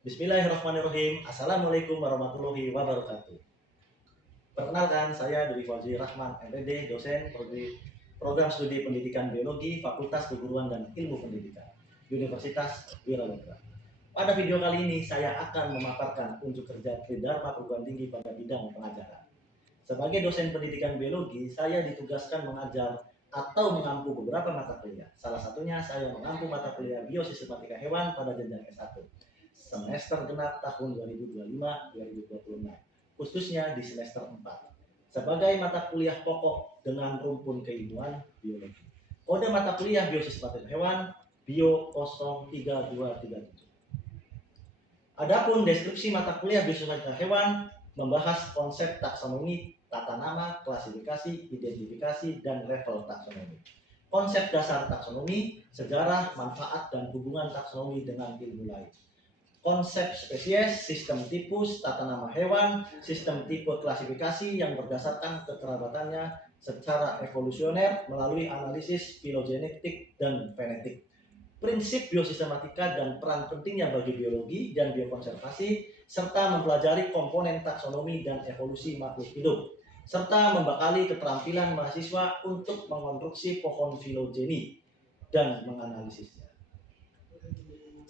Bismillahirrahmanirrahim. Assalamualaikum warahmatullahi wabarakatuh. Perkenalkan, saya Dwi Fauzi Rahman, MPD, dosen program studi pendidikan biologi, Fakultas Keguruan dan Ilmu Pendidikan, Universitas Wirabakra. Pada video kali ini, saya akan memaparkan unjuk kerja Tridharma Perguruan Tinggi pada bidang pengajaran. Sebagai dosen pendidikan biologi, saya ditugaskan mengajar atau mengampu beberapa mata kuliah. Salah satunya saya mengampu mata kuliah Biosistematika Hewan pada jenjang S1. Semester genap tahun 2025-2026, khususnya di semester 4, sebagai mata kuliah pokok dengan rumpun keilmuan biologi. Kode mata kuliah Biosistematika Hewan Bio 03237. Adapun deskripsi mata kuliah Biosistematika Hewan membahas konsep taksonomi, tata nama, klasifikasi, identifikasi, dan level taksonomi. Konsep dasar taksonomi, sejarah, manfaat, dan hubungan taksonomi dengan ilmu lain. Konsep spesies, sistem tipus, tata nama hewan, sistem tipe klasifikasi yang berdasarkan kekerabatannya secara evolusioner melalui analisis filogenetik dan fenetik. Prinsip biosistematika dan peran pentingnya bagi biologi dan biokonservasi, serta mempelajari komponen taksonomi dan evolusi makhluk hidup, serta membekali keterampilan mahasiswa untuk mengonstruksi pohon filogeni dan menganalisisnya.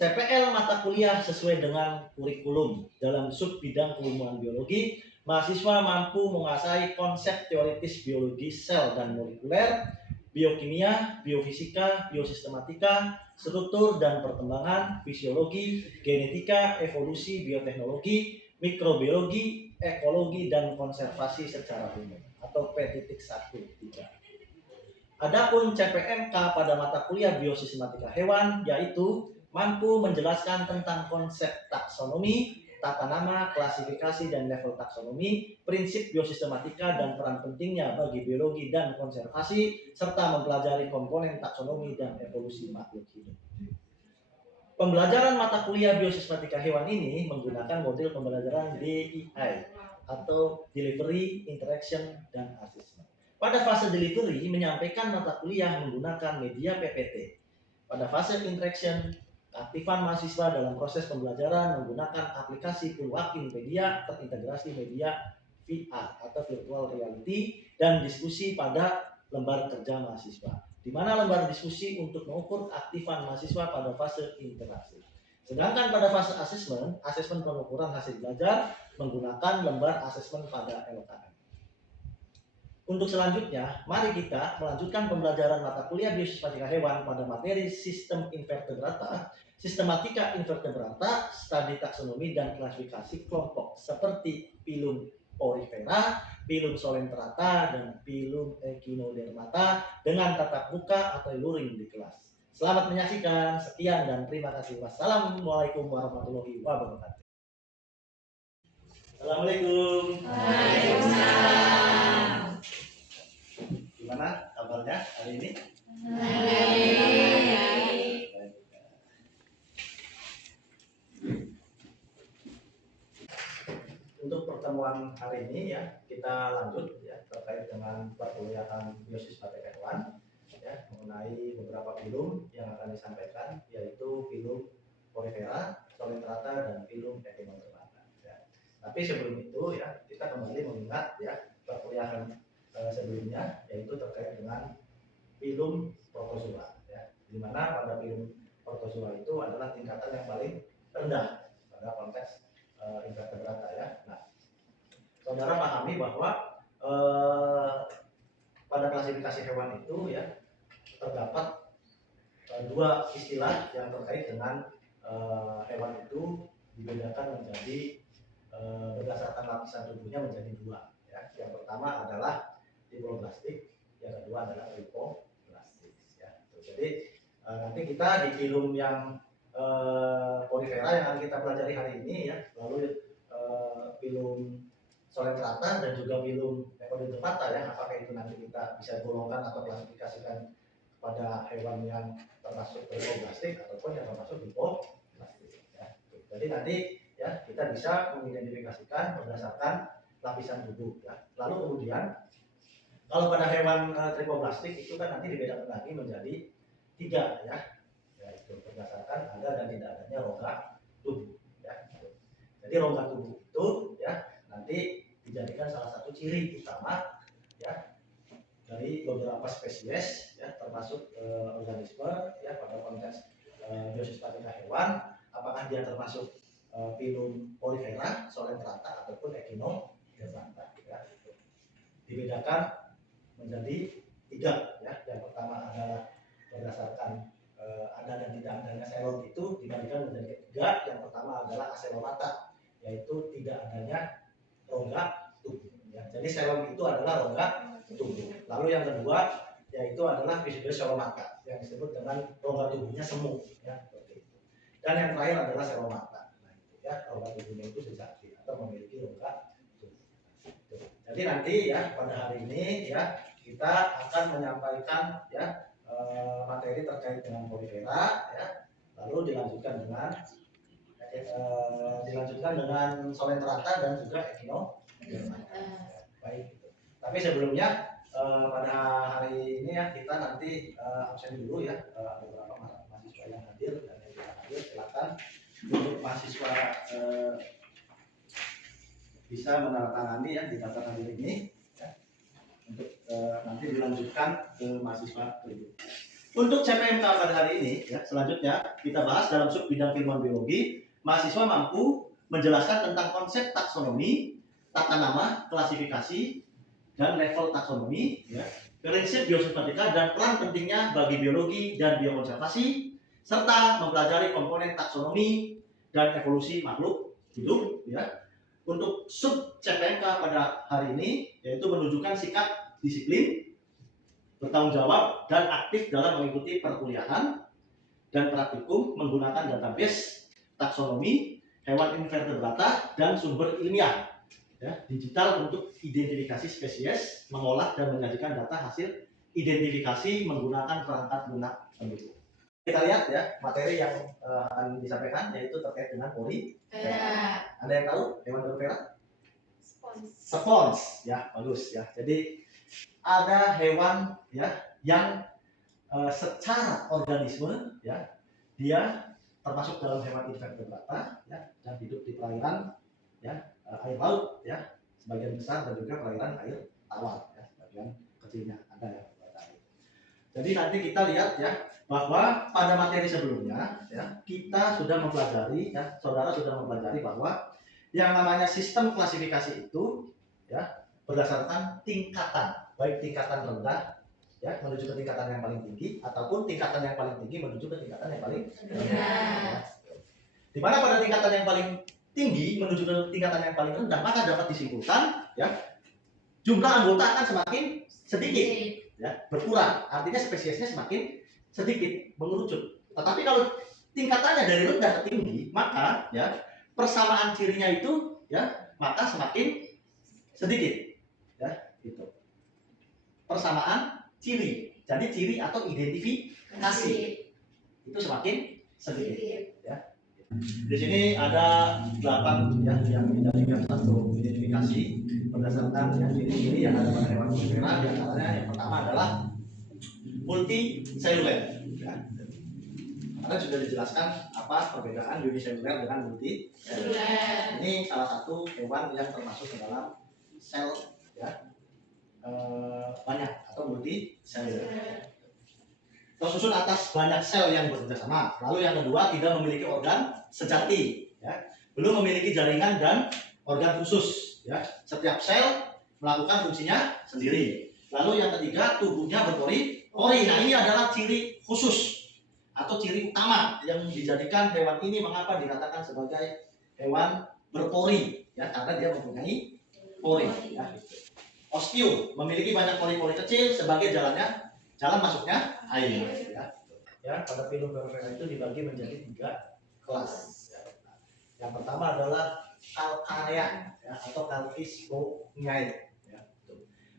CPL mata kuliah sesuai dengan kurikulum. Dalam sub bidang keilmuan biologi, mahasiswa mampu menguasai konsep teoritis biologi sel dan molekuler, biokimia, biofisika, biosistematika, struktur dan perkembangan, fisiologi, genetika, evolusi, bioteknologi, mikrobiologi, ekologi, dan konservasi secara umum atau P.1.3. Adapun CPMK pada mata kuliah Biosistematika Hewan yaitu mampu menjelaskan tentang konsep taksonomi, tata nama, klasifikasi, dan level taksonomi, prinsip biosistematika dan peran pentingnya bagi biologi dan konservasi, serta mempelajari komponen taksonomi dan evolusi makhluk hidup. Pembelajaran mata kuliah Biosistematika Hewan ini menggunakan model pembelajaran DII atau Delivery, Interaction, dan Assessment. Pada fase delivery, menyampaikan mata kuliah menggunakan media PPT. Pada fase interaction, keaktifan mahasiswa dalam proses pembelajaran menggunakan aplikasi Purwakin Media terintegrasi media VR atau virtual reality dan diskusi pada lembar kerja mahasiswa, di mana lembar diskusi untuk mengukur keaktifan mahasiswa pada fase interaksi. Sedangkan pada fase asesmen pengukuran hasil belajar menggunakan lembar asesmen pada LKM. Untuk selanjutnya, mari kita melanjutkan pembelajaran mata kuliah Biosistematika Hewan pada materi sistem invertebrata, sistematika invertebrata, studi taksonomi dan klasifikasi kelompok seperti Phylum Porifera, Phylum Solentrata, dan Phylum Echinodermata dengan tatap muka atau luring di kelas. Selamat menyaksikan, sekian dan terima kasih. Wassalamualaikum warahmatullahi wabarakatuh. Assalamualaikum. Waalaikumsalam. Gimana kabarnya hari ini? Baik. Untuk pertemuan hari ini ya kita lanjut ya terkait dengan perkuliahan Biosistematika Hewan ya mengenai beberapa film yang akan disampaikan yaitu film Porifera, Solentrata, dan film Echinodermata. Ya. Tapi sebelum itu ya kita kembali mengingat ya perkuliahan sebelumnya yaitu terkait dengan film protozoa ya, di mana pada film protozoa itu adalah tingkatan yang paling rendah pada konteks invertebrata ya. Nah, saudara pahami bahwa pada klasifikasi hewan itu ya terdapat dua istilah yang terkait dengan hewan itu dibedakan menjadi berdasarkan lapisan tubuhnya menjadi dua ya. Yang pertama adalah diploblastik, yang kedua adalah tripoblastik ya. Jadi nanti kita di film yang Porifera yang akan kita pelajari hari ini ya, lalu film Solentrata dan juga film Echinodermata ya, apakah itu nanti kita bisa golongkan atau klasifikasikan pada hewan yang termasuk tripoblastik ataupun yang termasuk tripoblastik ya. Jadi nanti ya kita bisa mengidentifikasikan berdasarkan lapisan tubuh ya. Lalu kemudian kalau pada hewan tripoblastik itu kan nanti dibedakan lagi menjadi tiga ya, yaitu berdasarkan ada dan tidak adanya rongga tubuh ya. Jadi rongga tubuh itu ya nanti dijadikan salah satu ciri utama ya dari beberapa spesies ya termasuk organisme ya pada konteks biosistemika hewan, apakah dia termasuk Pinum oleifera, Solentrata ataupun Echinodermata ya. Dibedakan menjadi 3 ya. Yang pertama adalah berdasarkan ada dan tidak adanya selon itu dibandingkan menjadi ketiga. Yang pertama adalah aselomata, yaitu tidak adanya rongga tubuh ya. Jadi selon itu adalah rongga tubuh. Lalu yang kedua yaitu adalah Pseudoselomata yang disebut dengan rongga tubuhnya semu ya, seperti itu. Dan yang terakhir adalah selomata. Nah itu ya, rongga tubuhnya itu sejati atau memiliki rongga tubuh. Jadi nanti ya pada hari ini ya kita akan menyampaikan ya materi terkait dengan Polyphera ya, lalu dilanjutkan dengan Solentrata dan juga Echinodermata. Baik gitu. Tapi sebelumnya pada hari ini ya kita nanti absen dulu ya, ada beberapa mahasiswa yang hadir dan yang tidak hadir silakan untuk mahasiswa bisa menandatangani ya di daftar hadir ini ya, untuk nanti dilanjutkan ke mahasiswa berikut. Untuk CPMK pada hari ini ya, selanjutnya kita bahas dalam sub bidang ilmuwan biologi, mahasiswa mampu menjelaskan tentang konsep taksonomi, tata nama, klasifikasi, dan level taksonomi, ya, prinsip biosistemika dan peran pentingnya bagi biologi dan biokonservasi, serta mempelajari komponen taksonomi dan evolusi makhluk hidup. Ya. Untuk sub CPMK pada hari ini yaitu menunjukkan sikap disiplin, bertanggung jawab dan aktif dalam mengikuti perkuliahan dan praktikum menggunakan database taksonomi hewan invertebrata dan sumber ilmiah ya, digital untuk identifikasi spesies, mengolah dan menyajikan data hasil identifikasi menggunakan perangkat lunak pendukung. Kita lihat ya materi yang akan disampaikan yaitu terkait dengan Polyphera. Ada yang tahu hewan Polyphera? Spons ya, bagus ya. Jadi ada hewan ya yang secara organisme ya dia termasuk dalam hewan invertebrata ya dan hidup di perairan ya air laut ya sebagian besar dan juga perairan air tawar ya sebagian kecilnya ada ya. Jadi nanti kita lihat ya bahwa pada materi sebelumnya ya kita sudah mempelajari ya saudara sudah mempelajari bahwa yang namanya sistem klasifikasi itu ya berdasarkan tingkatan, baik tingkatan rendah ya menuju ke tingkatan yang paling tinggi ataupun tingkatan yang paling tinggi menuju ke tingkatan yang paling rendah. Ya. Di mana pada tingkatan yang paling tinggi menuju ke tingkatan yang paling rendah maka dapat disimpulkan ya jumlah anggota akan semakin sedikit ya berkurang, artinya spesiesnya semakin sedikit mengerucut. Tetapi kalau tingkatannya dari rendah ke tinggi maka ya persamaan cirinya itu ya maka semakin sedikit ya itu persamaan ciri. Jadi ciri atau identifikasi itu semakin sedikit ya. Di sini ada 8 ya yang dijadikan satu identifikasi berdasarkan ya ciri-ciri yang ada pada hewan Polyphera. Di antaranya yang pertama adalah multiseluler ya. Karena sudah dijelaskan apa perbedaan uniseluler dengan multiseluler. Ini salah satu hewan yang termasuk ke dalam sel ya banyak atau multiseluler. Tersusun atas banyak sel yang bekerja sama. Lalu yang kedua tidak memiliki organ sejati, ya. Belum memiliki jaringan dan organ khusus. Ya. Setiap sel melakukan fungsinya sendiri. Lalu yang ketiga tubuhnya berpori. Nah ini adalah ciri khusus atau ciri utama yang dijadikan hewan ini mengapa dikatakan sebagai hewan berpori, ya karena dia mempunyai pori. Ya. Osteo memiliki banyak pori-pori kecil sebagai jalan masuknya air. Ya, pada Pinum Polyphera itu dibagi menjadi 3 kelas. Ya. Yang pertama adalah Calcarea ya, atau Calcisconiae. Ya.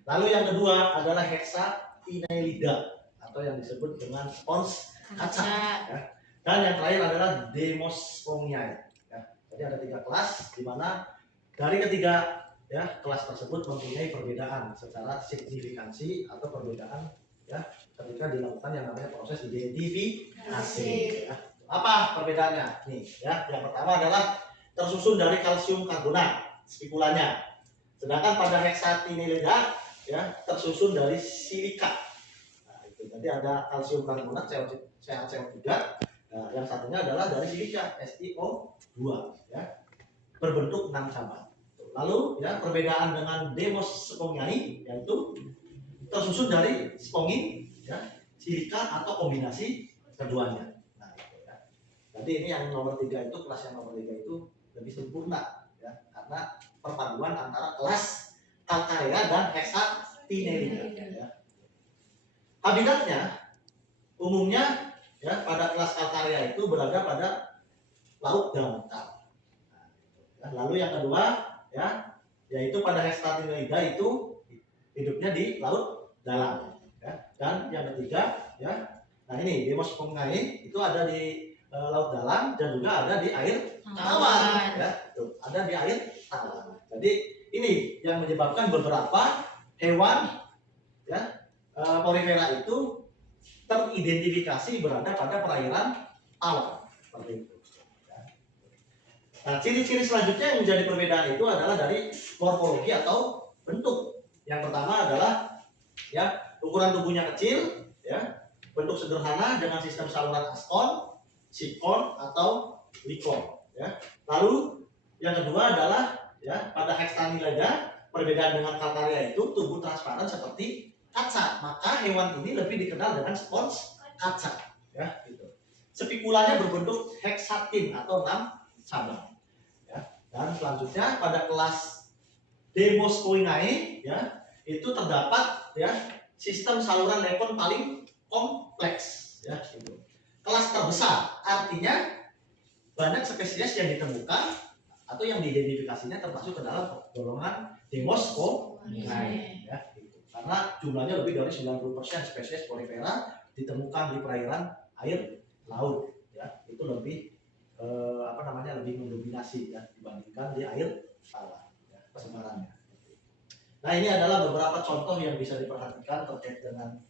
Lalu yang kedua adalah Hexainaelida atau yang disebut dengan spons kaca. Ya. Dan yang terakhir adalah Demoscomiae. Ya. Jadi ada 3 kelas di mana dari ketiga ya kelas tersebut mempunyai perbedaan secara signifikansi atau perbedaan ya ketika dilakukan yang namanya proses identifikasi. Ya. Apa perbedaannya? Nih ya, yang pertama adalah tersusun dari kalsium karbonat spikulanya. Sedangkan pada heksatinilida ya tersusun dari silika. Nah, itu tadi ada kalsium karbonat CaCO3. Nah, yang satunya adalah dari silika SiO2 ya, berbentuk 6 cabang. Lalu ya perbedaan dengan Demos spongiae yaitu tersusun dari spongin ya, silika atau kombinasi keduanya. Nah, itu ya. Jadi ini yang nomor 3 itu, kelas yang nomor 3 itu lebih sempurna ya, karena perpaduan antara kelas kalkarea dan heksatinelida ya. Habitatnya umumnya ya pada kelas kalkarea itu berada pada laut dangkal. Nah, lalu yang kedua ya yaitu pada heksatinelida itu hidupnya di laut dalam ya. Dan yang ketiga ya, nah ini Demos spongiae itu ada di laut dalam dan juga ada di air tawar ya, tuh, ada di air tawar. Jadi ini yang menyebabkan beberapa hewan ya porifera itu teridentifikasi berada pada perairan tawar seperti itu. Nah, ciri-ciri selanjutnya yang menjadi perbedaan itu adalah dari morfologi atau bentuk. Yang pertama adalah ya ukuran tubuhnya kecil ya, bentuk sederhana dengan sistem saluran aston, sikon atau likon ya. Lalu yang kedua adalah ya pada heksatinelida perbedaan dengan kalkarea itu tubuh transparan seperti kaca, maka hewan ini lebih dikenal dengan spons kaca ya gitu. Spikulanya berbentuk heksatin atau 6 cabang ya. Dan selanjutnya pada kelas Demoscoinae ya itu terdapat ya sistem saluran lepon paling kompleks ya gitu. Kelas terbesar artinya banyak spesies yang ditemukan atau yang diidentifikasinya termasuk ke dalam golongan Demoscoinae ya gitu. Karena jumlahnya lebih dari 90% spesies porifera ditemukan di perairan air laut ya, itu lebih lebih mendominasi ya dibandingkan di air tawar ya, persebarannya. Nah, ini adalah beberapa contoh yang bisa diperhatikan terkait dengan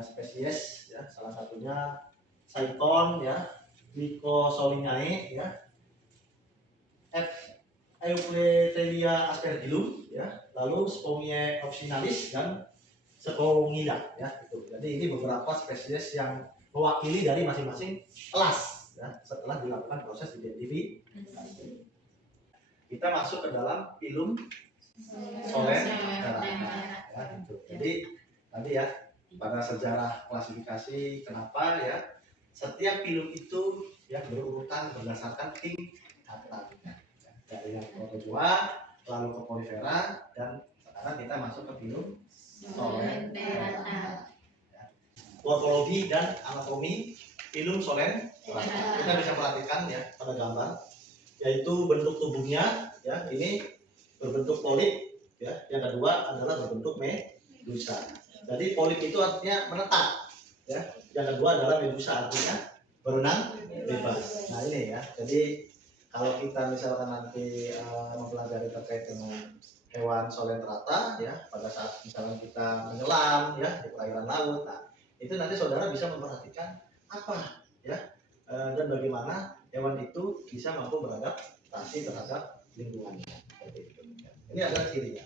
spesies ya, salah satunya Saikon ya, Lycosolinae ya, Eupletelia aspergillum ya, lalu Spongia officinalis dan Spongilla ya gitu. Jadi ini beberapa spesies yang mewakili dari masing-masing kelas ya, setelah dilakukan proses identifikasi. Kita masuk ke dalam filum Solentera ya, gitu. Jadi tadi ya pada sejarah klasifikasi kenapa ya setiap filum itu ya berurutan berdasarkan tingkatannya ya, dari yang protozoa lalu ke porifera dan sekarang kita masuk ke filum Solentera ya. Morfologi dan anatomi filum Solentera kita bisa perhatikan ya pada gambar, yaitu bentuk tubuhnya ya ini berbentuk polip ya, yang kedua adalah berbentuk medusa. Jadi polip itu artinya menetap ya, yang kedua adalah medusa artinya berenang bebas. Nah ini ya, jadi kalau kita misalkan nanti mempelajari terkait dengan hewan solentrata ya, pada saat misalkan kita menyelam ya di perairan laut, nah itu nanti saudara bisa memperhatikan apa ya dan bagaimana hewan itu bisa mampu beradaptasi terhadap lingkungannya. Ini adalah cirinya.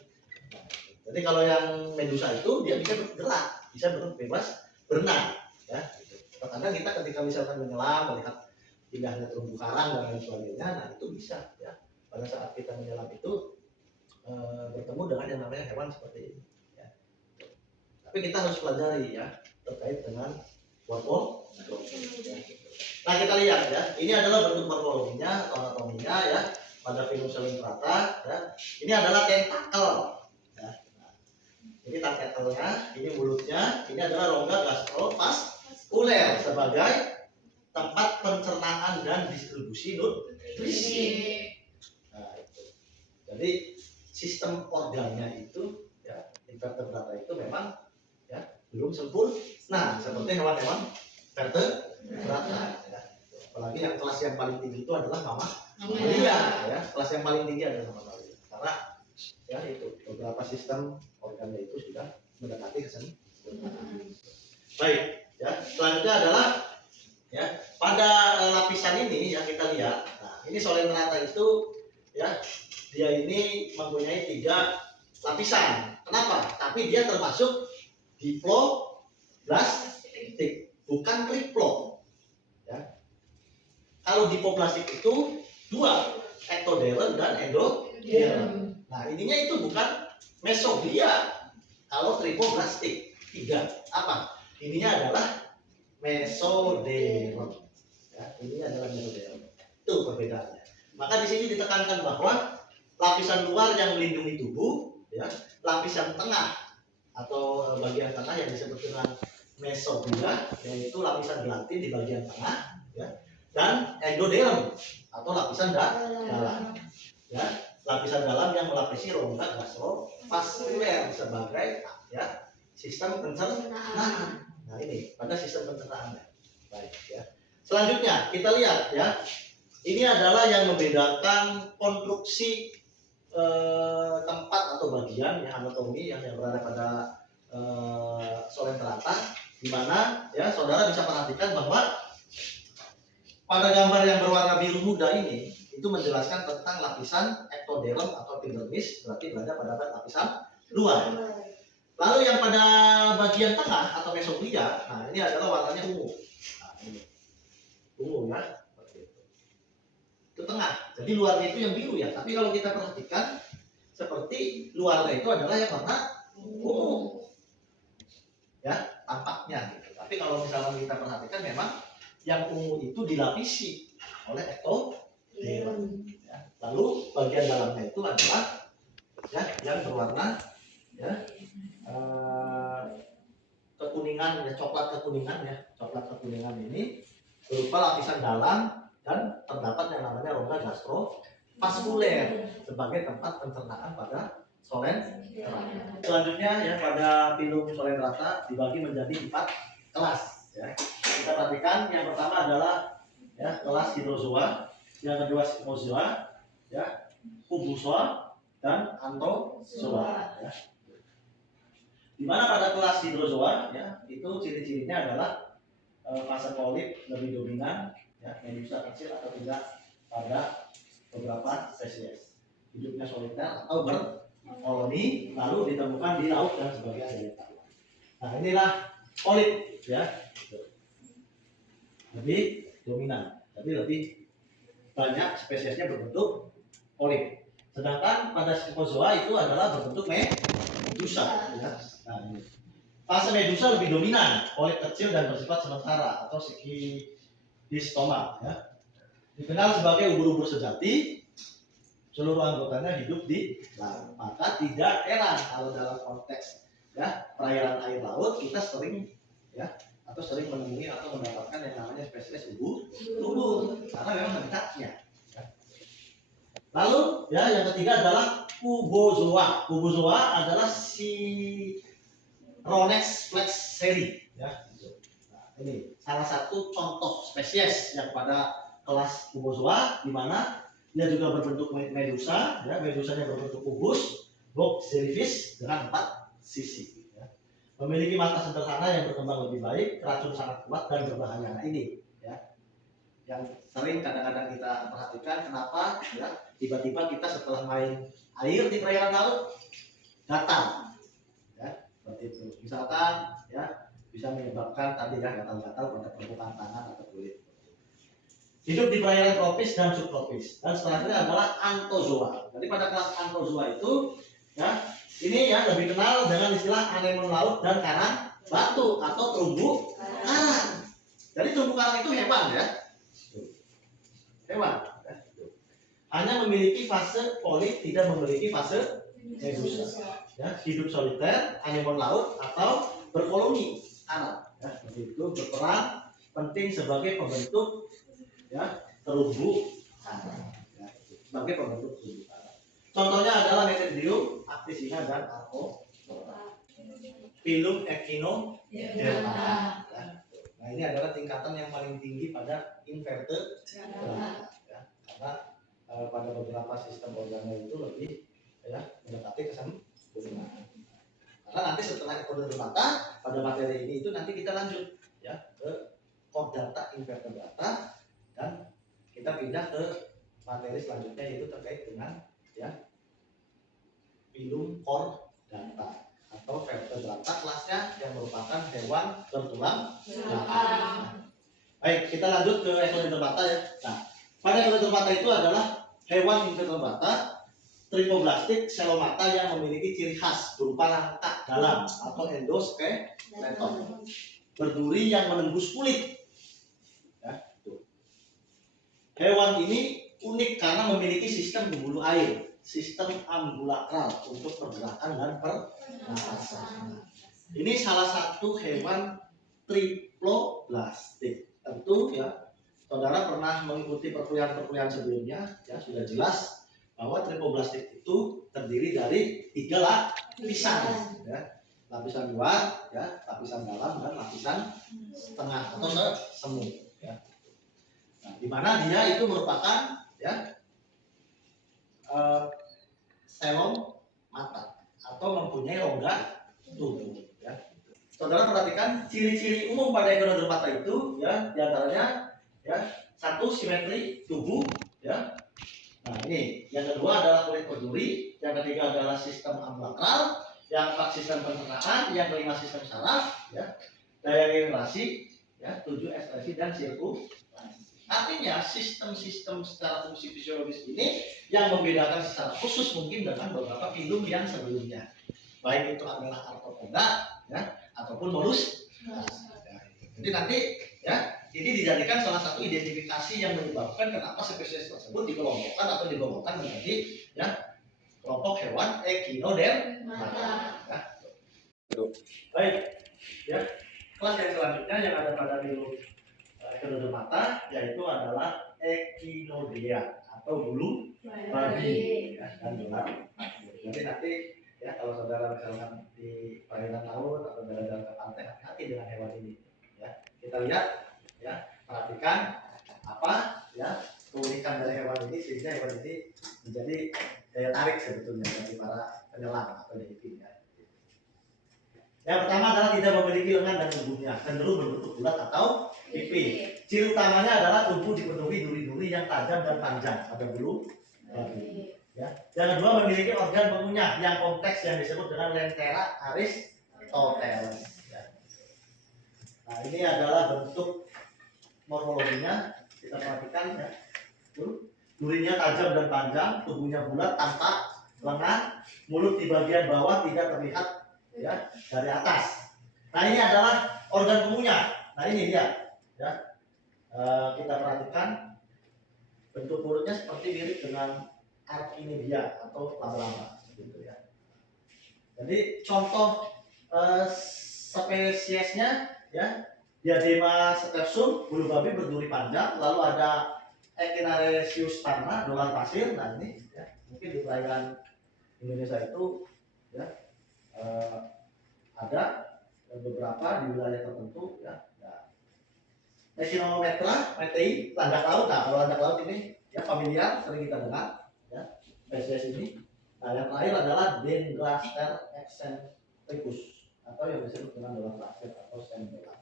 Nah, jadi kalau yang medusa itu dia bisa bergerak, bisa bebas berenang ya. Kadang kita ketika misalkan menyelam melihat indahnya terumbu karang dan lain sebagainya, nah itu bisa ya. Pada saat kita menyelam itu bertemu dengan yang namanya hewan seperti ini ya. Tapi kita harus pelajari ya terkait dengan morfologi ya. Nah kita lihat ya, ini adalah bentuk morfologinya atau anatominya ya pada Filum Solentrata ya. Ini adalah tentakel ya. Nah, ini tentakelnya, ini mulutnya, ini adalah rongga gastrovaskuler sebagai tempat pencernaan dan distribusi nutrisi. Nah, itu. Jadi sistem organnya itu ya invertebrata itu memang ya belum sempurna seperti hewan-hewan vertebrata ya. Apalagi yang kelas yang paling tinggi itu adalah mamalia ya. Kelas yang paling tinggi adalah mamalia karena ya itu beberapa sistem organnya itu sudah mendekati kesempurnaan. Baik ya, selanjutnya adalah ya pada lapisan ini yang kita lihat. Nah, ini Solentrata itu dia ini mempunyai 3 lapisan. Kenapa? Tapi dia termasuk diploplastik, bukan triplop. Ya. Kalau diploplastik itu 2, ektoderm dan endoderm. Nah, ininya itu bukan mesoglia. Kalau tripoplastik 3 apa? Ininya adalah mesoderm. Ya, ini adalah mesoderm. Itu perbedaannya. Maka di sini ditekankan bahwa lapisan luar yang melindungi tubuh, ya, lapisan tengah atau bagian tengah yang disebut dengan mesoglia, yaitu lapisan gelatin di bagian tengah, ya, dan endoderm atau lapisan dalam, ya, lapisan dalam yang melapisi rongga gastrovaskuler sebagai, ya, sistem pencernaan. Nah, ini pada sistem pencernaannya. Baik, ya. Selanjutnya kita lihat, ya. Ini adalah yang membedakan konstruksi tempat atau bagian yang anatomi yang berada pada solentrata, di mana, ya, saudara bisa perhatikan bahwa pada gambar yang berwarna biru muda ini itu menjelaskan tentang lapisan ektoderm atau epidermis, berarti berada pada lapisan luar. Lalu yang pada bagian tengah atau mesoglia, nah ini adalah warnanya ungu. Nah, ini ungu, ya. Itu tengah. Jadi luarnya itu yang biru, ya. Tapi kalau kita perhatikan seperti luarnya itu adalah yang warna ungu. Ya, tampaknya gitu. Tapi kalau misalnya kita perhatikan memang yang ungu itu dilapisi oleh ektoderm. Ya. Lalu bagian dalamnya itu adalah, ya, yang berwarna, ya, kekuningan, ya, coklat kekuningan ini berupa lapisan dalam dan terdapat yang namanya rongga gastrovaskuler sebagai tempat pencernaan pada solentrata. Selanjutnya, ya, pada pilum solentrata dibagi menjadi 4 kelas, ya. Kita perhatikan yang pertama adalah, ya, kelas hidrozoa, yang kedua simozoa, ya, kubozoa dan anthozoa, ya. Di mana pada kelas hidrozoa, ya, itu ciri-cirinya adalah fase polip lebih dominan, ya, medusa kecil atau tidak pada beberapa spesies. Hidupnya soliter atau berkoloni, lalu ditemukan di laut dan sebagian dari tawar. Nah, inilah polip, ya, lebih dominan, tapi lebih banyak spesiesnya berbentuk polip. Sedangkan pada simozoa itu adalah berbentuk medusa, ya. Nah, ini. Fase medusa lebih dominan, polip kecil dan bersifat sementara atau sekidistoma, ya. Dikenal sebagai ubur-ubur sejati, seluruh anggotanya hidup di laut. Maka tidak heran kalau dalam konteks, ya, perairan air laut kita sering, ya, atau sering menemui atau mendapatkan yang namanya spesies ubur-ubur karena memang habitatnya. Ya. Lalu, ya, yang ketiga adalah kubozoa. Kubozoa adalah Ronex flexeri, ya. Nah, ini salah satu contoh spesies yang pada kelas kubozoa, di mana dia juga berbentuk medusa, ya. Medusanya berbentuk kubus, box jellyfish dengan 4 sisi, ya. Memiliki mata sederhana yang berkembang lebih baik, racun sangat kuat dan berbahaya. Nah, ini, ya, yang sering kadang-kadang kita perhatikan, kenapa, ya, tiba-tiba kita setelah main air di perairan laut gatal. Seperti itu. Misalkan, ya, bisa menyebabkan tadi, ya, gatal-gatal pada permukaan tangan atau kulit. Hidup di perairan tropis dan subtropis. Dan selanjutnya adalah anthozoa. Jadi pada kelas anthozoa itu, ya, ini, ya, lebih kenal dengan istilah anemon laut dan karang batu atau terumbu karang. Jadi terumbu karang itu hewan, ya. Hewan. Ya. Hanya memiliki fase polip, tidak memiliki fase medusa. Ya, hidup soliter, anemon laut atau berkoloni anak, ya, seperti itu, berperan penting sebagai pembentuk, ya, terumbu karang, ya, sebagai pembentuk terumbu karang. Contohnya adalah Metridium, Acticina dan Arthropoda. Pilum Echinoderma. Ya. Nah, ini adalah tingkatan yang paling tinggi pada invertebrata, ya, karena pada beberapa sistem organel itu lebih, ya, mendekati kesempurnaan. Karena nanti setelah chordata pada materi ini itu nanti kita lanjut, ya, ke chordata invertebrata dan kita pindah ke materi selanjutnya yaitu terkait dengan, ya, filum chordata atau vertebrata kelasnya yang merupakan hewan bertulang belakang. Baik, kita lanjut ke Echinodermata ya. Nah, pada Echinodermata itu adalah hewan invertebrata tripoblastik selomata yang memiliki ciri khas berupa rangka dalam atau endoskeleton berduri yang menembus kulit. Ya, hewan ini unik karena memiliki sistem pembuluh air, sistem ambulakral untuk pergerakan dan pernapasan. Ini salah satu hewan triploblastik. Tentu ya, saudara pernah mengikuti perkuliahan-perkuliahan sebelumnya, ya sudah jelas bahwa tripoblastik itu terdiri dari 3 lapisan, ya. Lapisan luar, ya, lapisan dalam, dan lapisan tengah atau semu. Ya. Nah, di mana dia itu merupakan ya selom mata atau mempunyai rongga tubuh. Ya. Saudara perhatikan ciri-ciri umum pada Echinodermata itu, ya, diantaranya ya 1 simetri tubuh, ya. Nah ini, yang kedua adalah kulit berduri, yang ketiga adalah sistem ambulakral, yang keempat sistem pencernaan, yang kelima sistem saraf, ya, daya regenerasi, ya, 7 ekspresi dan sirkulasi. Artinya sistem-sistem secara fungsi fisiologis ini yang membedakan secara khusus mungkin dengan beberapa filum yang sebelumnya, baik itu adalah arthropoda, ya, ataupun molus. Jadi nanti ya ini dijadikan salah satu identifikasi yang menyebabkan kenapa spesies tersebut dikelompokkan atau digolongkan menjadi ya kelompok hewan Echinodermata. Ya. Baik, ya kelas yang selanjutnya yang ada pada filum Echinodermata yaitu adalah Echinodea atau bulu babi, ya, dan dolar. Jadi nanti ya kalau saudara misalkan di perairan laut atau jalan-jalan ke pantai, hati-hati dengan hewan ini. Ya, kita lihat, ya, perhatikan apa ya keunikan dari hewan ini sehingga hewan ini menjadi daya tarik sebetulnya bagi para penyelam atau diving. Ya. Yang pertama adalah tidak memiliki lengan dan tubuhnya, cenderung berbentuk bulat atau pipih. Ciri utamanya adalah tubuh dipenuhi duri-duri yang tajam dan panjang pada bulu babi. Ya. Yang kedua memiliki organ pengunyah yang kompleks yang disebut dengan lentera Aristoteles. Ya. Nah ini adalah bentuk morfologinya, kita perhatikan ya. Durinya tajam dan panjang, tubuhnya bulat tanpa lengan, mulut di bagian bawah tidak terlihat ya dari atas. Nah ini adalah organ pengunyah. Nah ini dia, ya. Kita perhatikan bentuk mulutnya seperti mirip dengan Archinidia atau laba-laba, gitu ya. Jadi contoh spesiesnya ya Diadema scarsum, bulu babi berduri panjang, lalu ada Echinaresius parma, dolar pasir. Nah ini ya, mungkin di perairan Indonesia itu ya ada beberapa di wilayah tertentu ya. Echinometra metei, landak laut. Nah kalau landak laut ini ya familiar, sering kita dengar ya spesies ini. Nah yang terakhir adalah Dendroaster eccentricus atau yang disebut dengan dolar pasir atau sandela.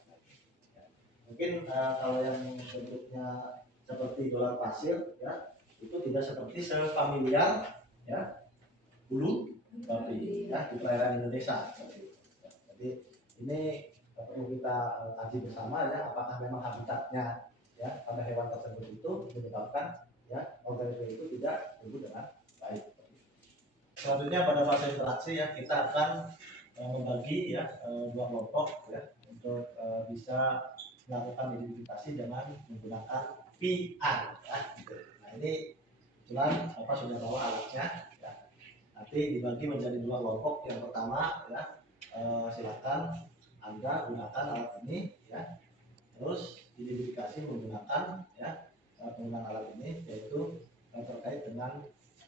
Ya. Mungkin kalau yang bentuknya seperti dolar pasir ya itu tidak seperti familiar ya bulu babi ya di perairan Indonesia. Jadi ini perlu kita kaji bersama ya apakah memang habitatnya ya pada hewan tersebut itu menyebabkan ya organisme itu tidak tumbuh dengan baik. Selanjutnya pada fase interaksi ya kita akan membagi ya 2 kelompok ya untuk bisa melakukan identifikasi dengan menggunakan VR ya. Nah ini kebetulan apa sudah bawa alatnya ya. Nanti dibagi menjadi 2 kelompok. Yang pertama ya silakan Anda gunakan alat ini ya. Terus identifikasi menggunakan ya penggunaan alat ini yaitu terkait dengan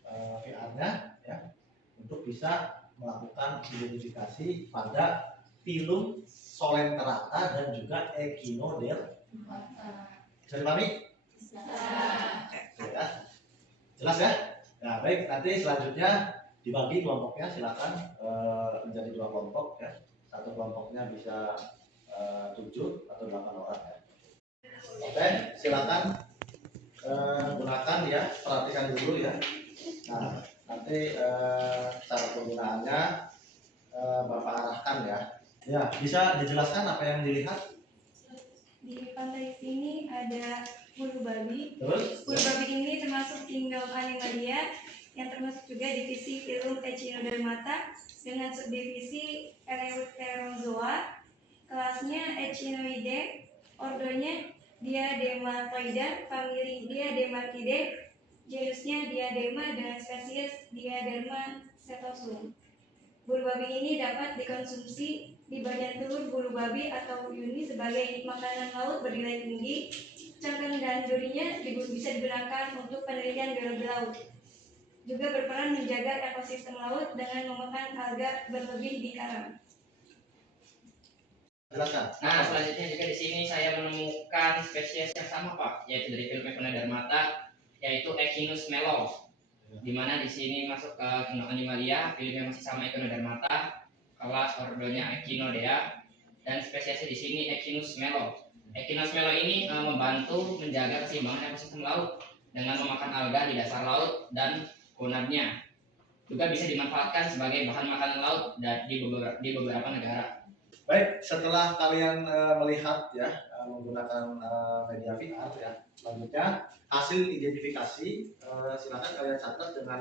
VR-nya ya untuk bisa melakukan identifikasi pada filum Solenterata dan juga Echinodermata. Bisa dipahami? Bisa. Ya. Jelas ya? Nah baik, nanti selanjutnya dibagi kelompoknya silakan menjadi 2 kelompok ya. Satu kelompoknya bisa 7 atau 8 orang ya. Oke, silakan gunakan ya, perhatikan dulu ya. Nah nanti nanti cara penggunaannya Bapak arahkan ya. Ya, bisa dijelaskan apa yang dilihat? Di pantai sini ada bulu babi. Terus? Bulu babi ini termasuk kingdom Animalia yang termasuk juga divisi filum Echinodermata dengan subdivisi Eleutherozoa, kelasnya Echinoidae, ordonya Diadematoida, famili Diademarchidae, genusnya Diadema dengan spesies Diaderma setosum. Bulu babi ini dapat dikonsumsi di bagian telur bulu babi atau yuni sebagai makanan laut bernilai tinggi. Cangkang dan durinya bisa digunakan untuk penelitian biologi laut. Juga berperan menjaga ekosistem laut dengan memakan alga berlebih di karang. Jelaskan. Nah, selanjutnya juga di sini saya menemukan spesies yang sama Pak, yaitu dari filum Echinodermata, yaitu Echinus melo. Di mana di sini masuk ke kingdom Animalia, filumnya masih sama Echinodermata, kelas ordonya Echinodea, dan spesiesnya di sini Echinus melo. Echinus melo ini membantu menjaga keseimbangan ekosistem laut dengan memakan alga di dasar laut dan gonadnya. Juga bisa dimanfaatkan sebagai bahan makanan laut di beberapa negara. Baik, setelah kalian melihat ya menggunakan media VR ya, selanjutnya hasil identifikasi silakan kalian catat dengan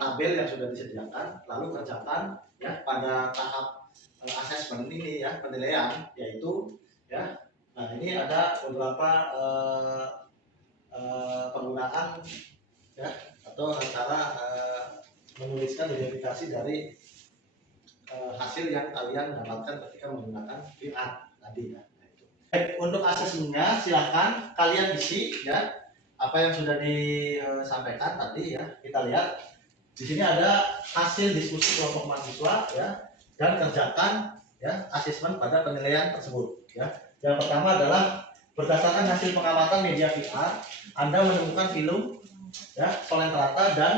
tabel yang sudah disediakan, lalu kerjakan ya pada tahap asesmen ini ya, penilaian, yaitu ya. Nah, ini ada beberapa penggunaan ya atau cara menuliskan identifikasi dari hasil yang kalian dapatkan ketika menggunakan VR tadi ya. Baik, untuk asesmennya silahkan kalian isi ya apa yang sudah disampaikan tadi ya. Kita lihat di sini ada hasil diskusi kelompok mahasiswa ya dan kerjakan ya asesmen pada penilaian tersebut ya. Yang pertama adalah berdasarkan hasil pengamatan media VR, Anda menemukan filum ya Coelenterata dan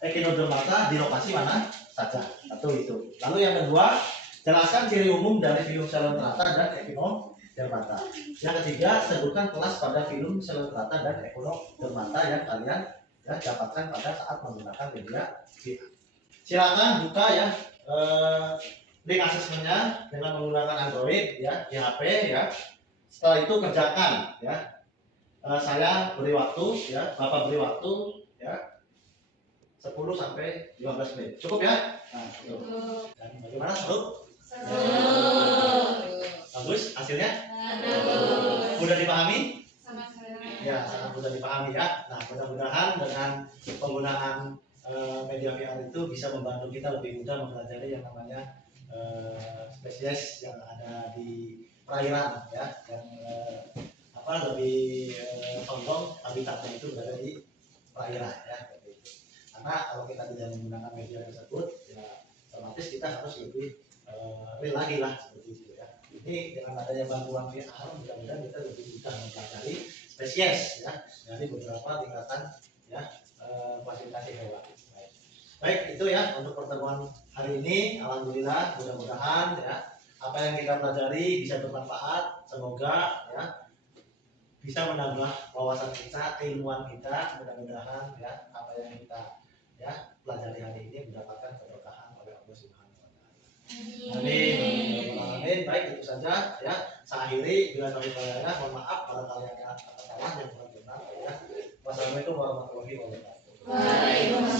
Echinodermata di lokasi mana saja atau itu. Lalu yang kedua, jelaskan ciri umum dari filum Coelenterata dan Echinodermata. Yang ketiga, sebutkan kelas pada filum Coelenterata dan Echinodermata yang kalian ya, dapatkan pada saat menggunakan media VR. Silakan buka ya link asesmennya dengan menggunakan Android ya di HP ya. Setelah itu kerjakan ya. Saya beri waktu ya, Bapak beri waktu ya 10 sampai 15 menit. Cukup ya? Nah, cukup. Dan bagaimana, Seru? Bagus hasilnya? Mudah dipahami? Ya, sangat mudah dipahami ya. Nah, mudah-mudahan dengan penggunaan media VR itu bisa membantu kita lebih mudah mempelajari yang namanya spesies yang ada di perairan ya, yang lebih condong habitatnya itu berada di perairan ya. Karena kalau kita tidak menggunakan media tersebut, ya otomatis kita harus lebih real lagi lah seperti itu ya. Ini dengan adanya bantuan VR, mudah-mudahan kita lebih mudah mempelajari spesies ya dari beberapa tingkatan ya klasifikasi hewan. Baik, itu ya untuk pertemuan hari ini. Alhamdulillah, mudah-mudahan ya apa yang kita pelajari bisa bermanfaat. Semoga ya bisa menambah wawasan kita, keilmuan kita. Mudah-mudahan ya apa yang kita ya pelajari hari ini mendapatkan keberkahan oleh Allah Subhanahu wa taala. Amin. Amin. Baik, itu saja ya. Saya akhiri bila kami berada, mohon maaf kalau kalian ada salah yang kurang benar ya. Wassalamualaikum warahmatullahi wabarakatuh. Waalaikumsalam.